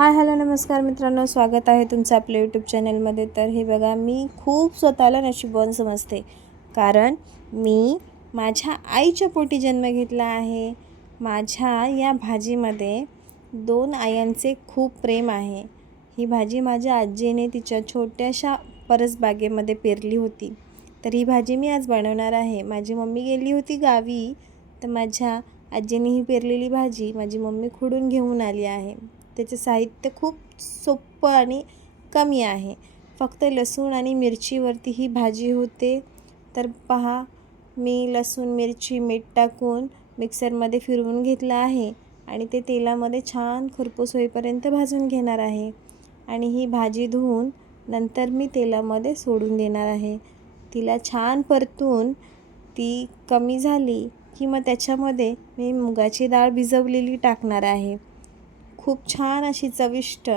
Hi hello नमस्कार मित्रांनो, स्वागत आहे तुमचं आपल्या यूट्यूब चॅनलमध्ये। तर हे बघा, मी खूप स्वतःला नशीबवान समजते, कारण मी माझ्या आईच्या पोटी जन्म घेतला आहे। माझ्या या भाजीमध्ये 2 आयांचे खूप प्रेम आहे। ही भाजी माझ्या आजीने तिच्या छोट्याशा परसबागेमध्ये पेरली होती, तर ही भाजी मी आज बनवणार आहे। माझी मम्मी गेली होती गावी, तर माझ्या आजीने ही पेरलेली भाजी माझी मम्मी खुडून घेऊन आली आहे। त्याचे साहित्य खूप सोपं आणि कमी आहे, फक्त लसूण आणि मिरचीवरती ही भाजी होते। तर पहा, मी लसूण मिरची मीठ टाकून मिक्सरमध्ये फिरवून घेतलं आहे आणि ते तेलामध्ये छान खरपूस होईपर्यंत भाजून घेणार आहे। आणि ही भाजी धुवून नंतर मी तेलामध्ये सोडून देणार आहे। तिला छान परतून ती कमी झाली की मग त्याच्यामध्ये मी मुगाची डाळ भिजवलेली टाकणार आहे। खूप छान अशी चविष्ट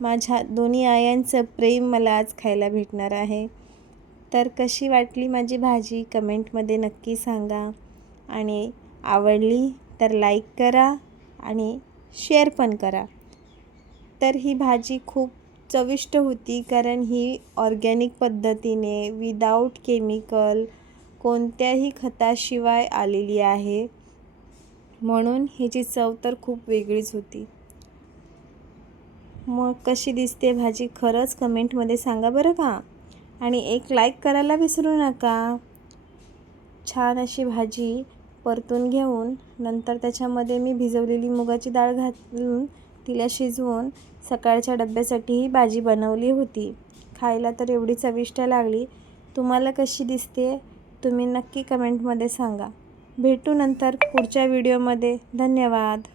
माझ्या दोन्ही आयांचं प्रेम मला आज खायला भेटणार आहे। तर कशी वाटली माझी भाजी कमेंटमध्ये नक्की सांगा, आणि आवडली तर लाईक करा आणि शेअर पण करा। तर ही भाजी खूप चविष्ट होती, कारण ही ऑर्गॅनिक पद्धतीने विदाऊट केमिकल कोणत्याही खताशिवाय आलेली आहे, म्हणून ह्याची चव तर खूप वेगळीच होती। मग कशी दिसते भाजी खरंच कमेंटमध्ये सांगा बरं का, आणि एक लाईक करायला विसरू नका। छान अशी भाजी परतून घेऊन नंतर त्याच्यामध्ये मी भिजवलेली मुगाची डाळ घालून तिला शिजवून सकाळच्या डब्यासाठी ही भाजी बनवली होती। खायला तर एवढी चविष्ट लागली। तुम्हाला कशी दिसते तुम्ही नक्की कमेंटमध्ये सांगा। भेटू नंतर पुढच्या व्हिडिओमध्ये। धन्यवाद।